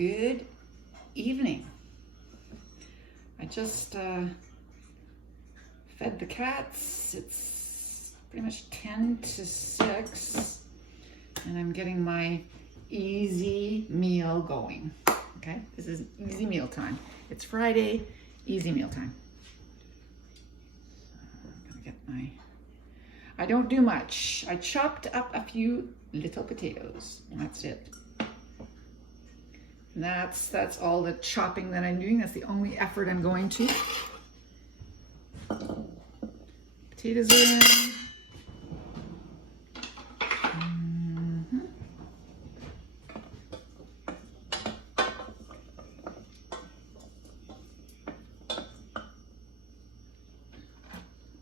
Good evening. I just fed the cats. It's pretty much 10 to 6 and I'm getting my easy meal going. Okay, this is easy meal time. It's Friday, easy meal time. I'm gonna get I don't do much. I chopped up a few little potatoes and that's it. And that's all the chopping that I'm doing. That's the only effort I'm going to. Potatoes are in.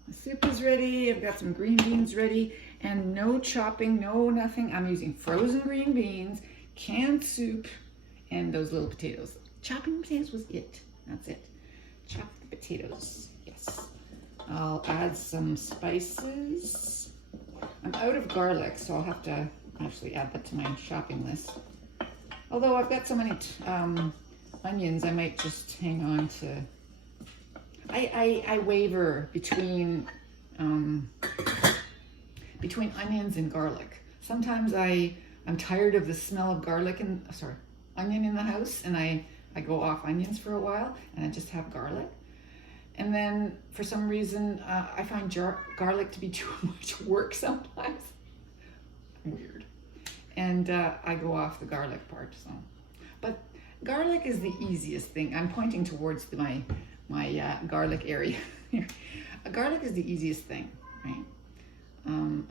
The soup is ready. I've got some green beans ready and no chopping, no nothing. I'm using frozen green beans, canned soup, and those little potatoes. Chopping potatoes was it. That's it. Chop the potatoes. Yes. I'll add some spices. I'm out of garlic, so I'll have to actually add that to my shopping list. Although I've got so many onions, I might just hang on to. I waver between onions and garlic. Sometimes I'm tired of the smell of garlic and onion in the house, and I go off onions for a while and I just have garlic. And then for some reason I find garlic to be too much work sometimes. Weird. And I go off the garlic part. So, but garlic is the easiest thing. I'm pointing towards my garlic area here. Garlic is the easiest thing, right?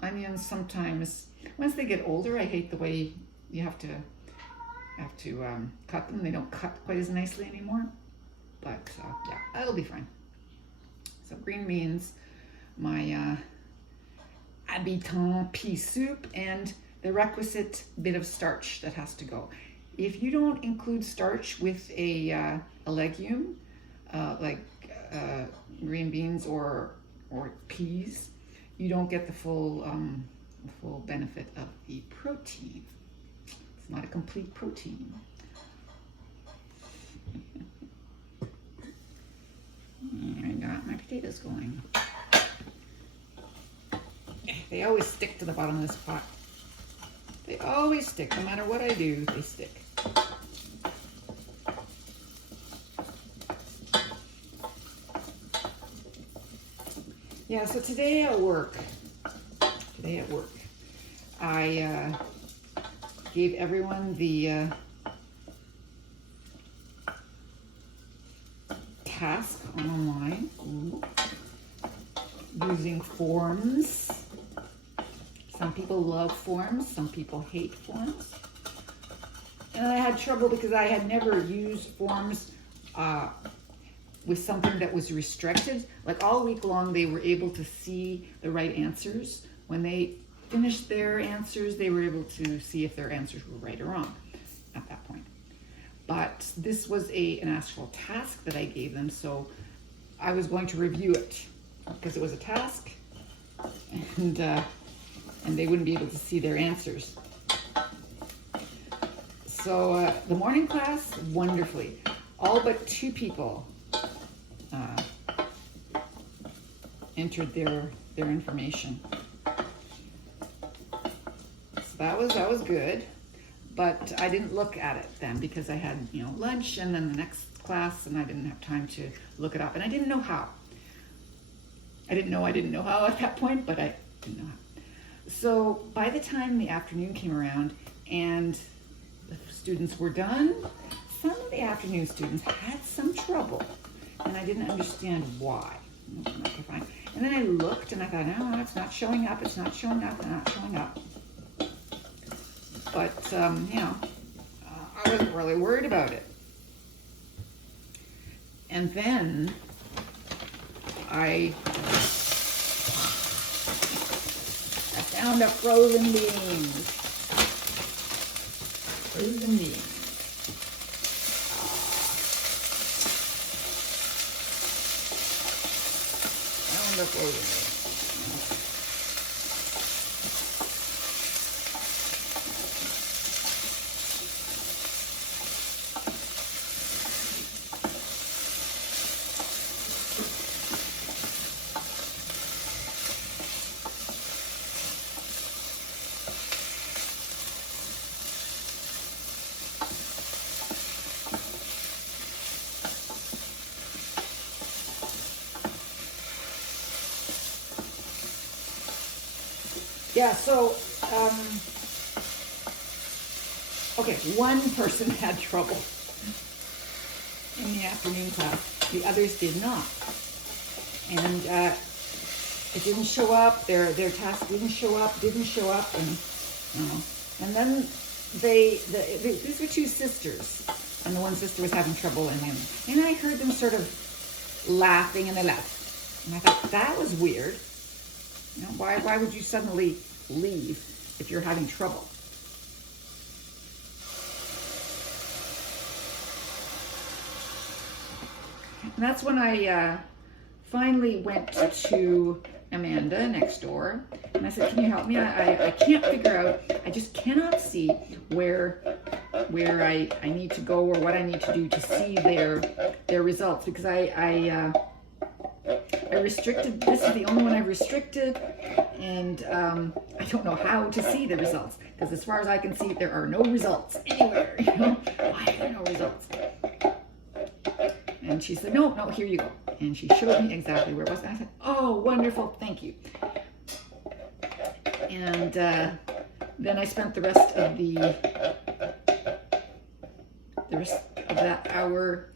Onions sometimes, once they get older, I hate the way you have to cut them. They don't cut quite as nicely anymore, but yeah, that'll be fine. So green beans, my habitant pea soup, and the requisite bit of starch that has to go. If you don't include starch with a legume, like green beans or peas, you don't get the full benefit of the protein. It's not a complete protein. And I got my potatoes going. They always stick to the bottom of this pot. They always stick. No matter what I do, they stick. Yeah, so today at work, I gave everyone the task online using forms. Some people love forms, some people hate forms. And I had trouble because I had never used forms with something that was restricted. Like all week long, they were able to see the right answers. When they finished their answers, they were able to see if their answers were right or wrong at that point. But this was an actual task that I gave them, so I was going to review it because it was a task, and they wouldn't be able to see their answers. So the morning class, wonderfully, all but 2 people entered their information. So that was good. But I didn't look at it then because I had, lunch and then the next class, and I didn't have time to look it up. And I didn't know how. I didn't know how at that point, but I didn't know how. So by the time the afternoon came around and the students were done, some of the afternoon students had some trouble, and I didn't understand why. Okay, fine. And then I looked and I thought, no, it's not showing up. It's not showing up. It's not showing up. But, I wasn't really worried about it. And then I found a frozen beans. Frozen beans. Found a frozen beans. Yeah, so, okay, one person had trouble in the afternoon class. The others did not. And it didn't show up, their task didn't show up, and then these were two sisters, and the one sister was having trouble, and I heard them sort of laughing, and they left. And I thought, that was weird. You know, why would you suddenly leave if you're having trouble? And that's when I finally went to Amanda next door, and I said, can you help me? I can't figure out, I just cannot see where I need to go or what I need to do to see their results, because I restricted, this is the only one I've restricted, and I don't know how to see the results, because as far as I can see, there are no results anywhere, you know, why are there no results? And she said, no, here you go. And she showed me exactly where it was. And I said, oh, wonderful, thank you. And then I spent the rest of that hour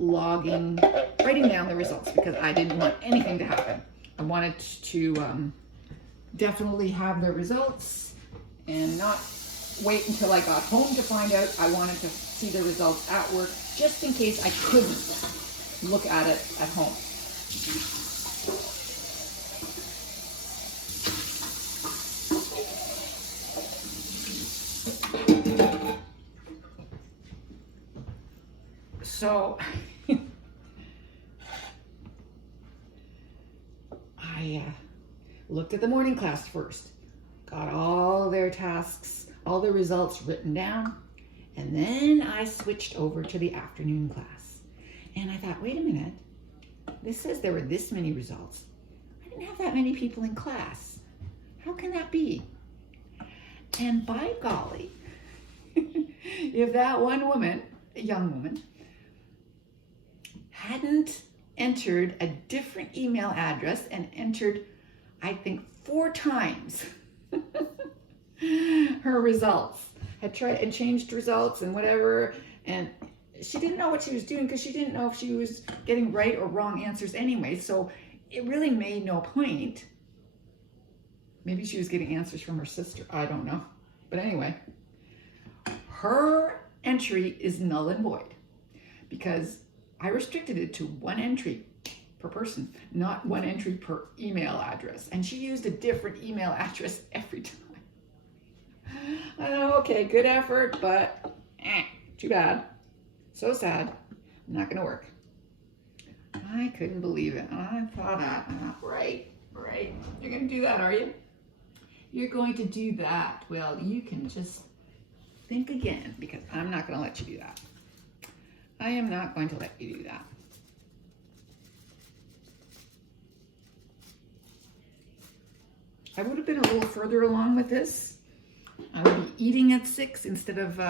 logging, writing down the results, because I didn't want anything to happen. I wanted to definitely have the results and not wait until I got home to find out. I wanted to see the results at work, just in case I couldn't look at it at home. So I looked at the morning class first, got all their tasks, all the results written down, and then I switched over to the afternoon class. And I thought, wait a minute, this says there were this many results. I didn't have that many people in class. How can that be? And by golly, if that one woman, a young woman, hadn't entered a different email address and entered, I think, 4 times her results, had tried and changed results and whatever, and she didn't know what she was doing, because she didn't know if she was getting right or wrong answers anyway, so it really made no point. Maybe she was getting answers from her sister, I don't know. But anyway, her entry is null and void, because I restricted it to 1 entry per person, not 1 entry per email address. And she used a different email address every time. Okay, good effort, but too bad. So sad. Not gonna work. I couldn't believe it. I thought, right. You're gonna do that, are you? You're going to do that. Well, you can just think again, because I'm not gonna let you do that. I am not going to let you do that. I would have been a little further along with this. I would be eating at 6 instead of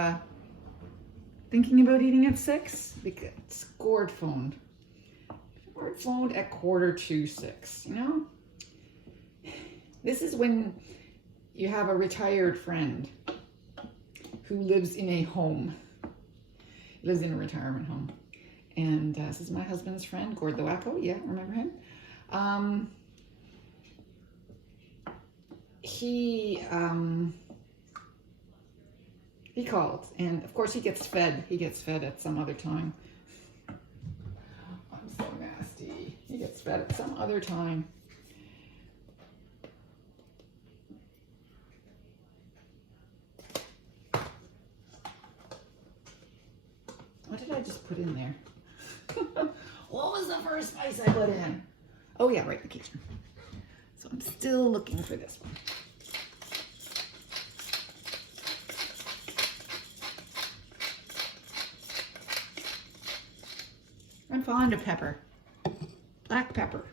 thinking about eating at 6, because scored phoned at 5:45, you know? This is when you have a retired friend who lives in a home. He lives in a retirement home. And this is my husband's friend, Gord the Wacko. Yeah, remember him? He called, and of course he gets fed. He gets fed at some other time. I'm so nasty. He gets fed at some other time. What did I just put in there? What was the first spice I put in? Oh yeah, right in the kitchen. So I'm still looking for this one. I'm fond of pepper. Black pepper.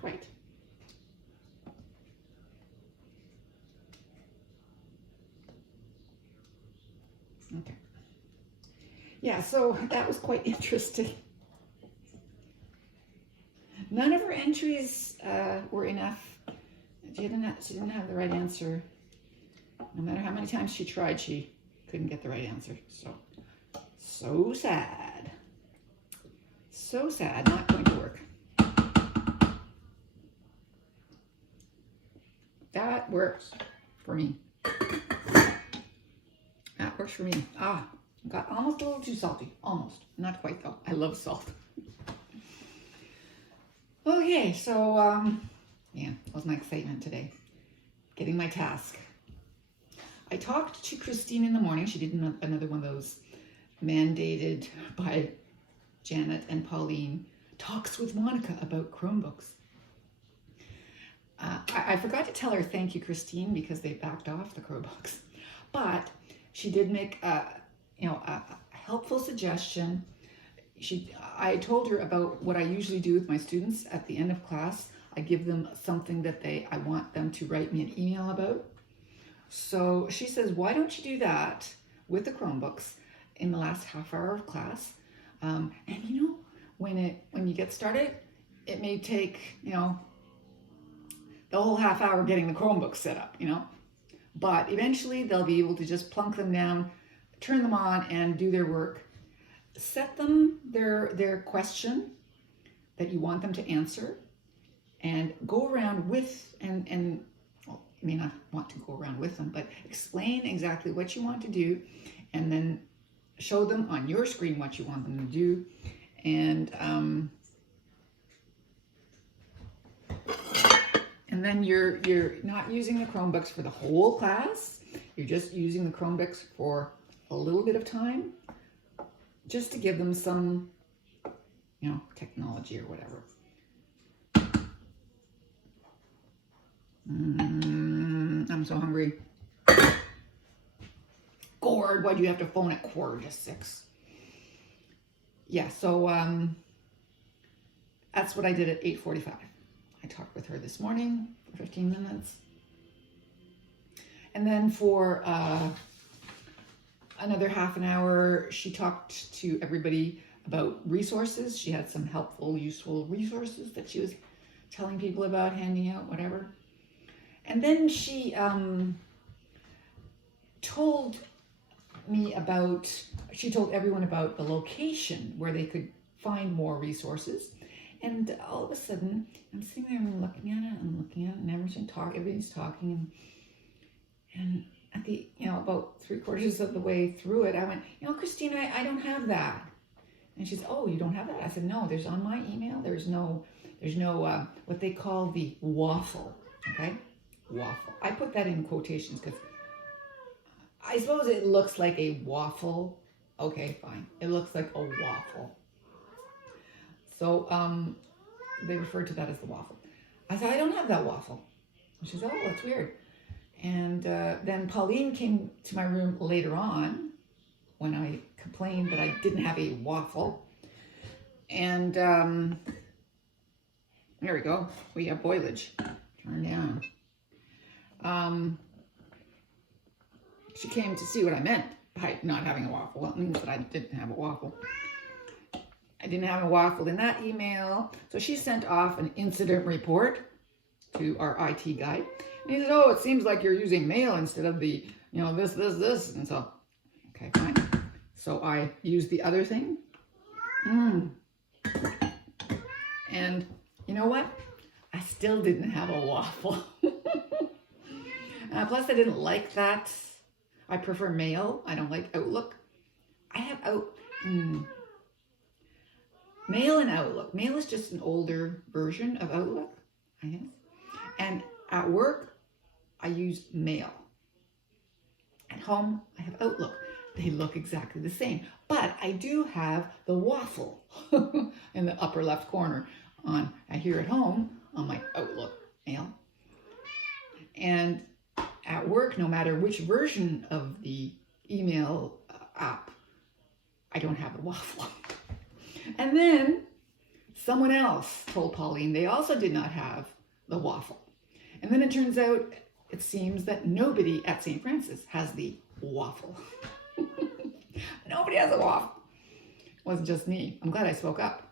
Quite. Okay. Yeah, so that was quite interesting. None of her entries were enough She didn't have the right answer. No matter how many times she tried, she couldn't get the right answer. So sad. So sad, not going to work. That works for me. That works for me. Got almost a little too salty. Almost. Not quite though. I love salt. Okay, so yeah, that was my excitement today. Getting my task. I talked to Christine in the morning. She did another one of those mandated by Janet and Pauline talks with Monica about Chromebooks. I forgot to tell her thank you, Christine, because they backed off the Chromebooks. But she did make a helpful suggestion. I told her about what I usually do with my students at the end of class. I give them something that I want them to write me an email about. So she says, why don't you do that with the Chromebooks in the last half hour of class? And when you get started, it may take, the whole half hour getting the Chromebooks set up, but eventually they'll be able to just plunk them down, turn them on and do their work. Set them their question that you want them to answer and go around with, and well, you may not want to go around with them, but explain exactly what you want to do and then show them on your screen what you want them to do. And then you're not using the Chromebooks for the whole class. You're just using the Chromebooks for a little bit of time, just to give them some, technology or whatever. I'm so hungry. Gord, why do you have to phone at 5:45? Yeah, so that's what I did at 8:45. I talked with her this morning for 15 minutes. And then for another half an hour, she talked to everybody about resources. She had some helpful, useful resources that she was telling people about, handing out, whatever. And then she told everyone about the location where they could find more resources. And all of a sudden, I'm sitting there and looking at it and everybody's talking. And at the, about 3/4 of the way through it, I went, Christina, I don't have that. And she said, oh, you don't have that? I said, no, there's on my email, there's no what they call the waffle, okay? Waffle. I put that in quotations because I suppose it looks like a waffle. Okay, fine. It looks like a waffle. So they referred to that as the waffle. I said, I don't have that waffle. And she said, oh, that's weird. And then Pauline came to my room later on when I complained that I didn't have a waffle. And there we go. We have boilage. Turn down. She came to see what I meant by not having a waffle. Well, it means that I didn't have a waffle. I didn't have a waffle in that email. So she sent off an incident report to our IT guy. And he said, oh, it seems like you're using mail instead of the, this. And so, okay, fine. So I used the other thing. And you know what? I still didn't have a waffle. Plus, I didn't like that. I prefer mail. I don't like Outlook. I have Mail and Outlook. Mail is just an older version of Outlook, I guess. And at work, I use Mail. At home, I have Outlook. They look exactly the same. But I do have the waffle in the upper left corner here at home on my Outlook mail. And at work, no matter which version of the email app, I don't have the waffle. And then someone else told Pauline they also did not have the waffle. And then it turns out, it seems that nobody at St. Francis has the waffle. Nobody has a waffle. It wasn't just me. I'm glad I spoke up.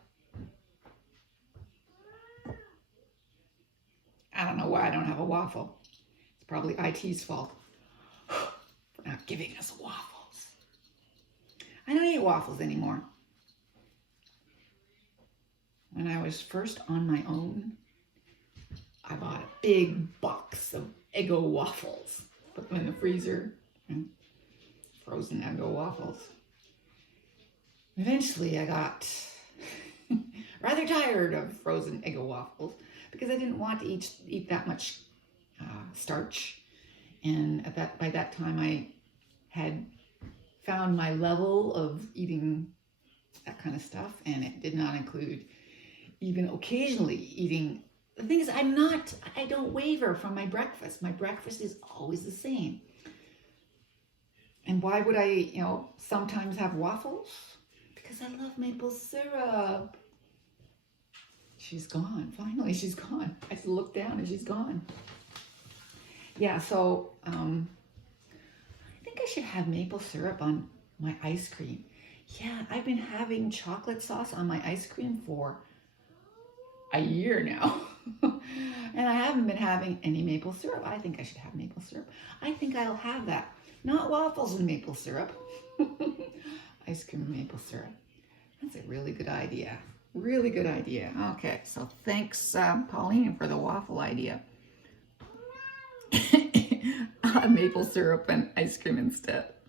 I don't know why I don't have a waffle. It's probably IT's fault for not giving us waffles. I don't eat waffles anymore. When I was first on my own, I bought a big box of Eggo waffles. Put them in the freezer. Frozen Eggo waffles. Eventually I got rather tired of frozen Eggo waffles because I didn't want to eat that much starch. And by that time I had found my level of eating that kind of stuff, and it did not include even occasionally eating. The thing is, I don't waver from my breakfast. My breakfast is always the same. And why would I, sometimes have waffles? Because I love maple syrup. She's gone. Finally, she's gone. I just looked down and she's gone. Yeah, so I think I should have maple syrup on my ice cream. Yeah, I've been having chocolate sauce on my ice cream for a year now. And I haven't been having any maple syrup. I think I should have maple syrup. I think I'll have that. Not waffles and maple syrup. Ice cream and maple syrup. That's a really good idea. Really good idea. Okay, so thanks, Pauline, for the waffle idea. Maple syrup and ice cream instead.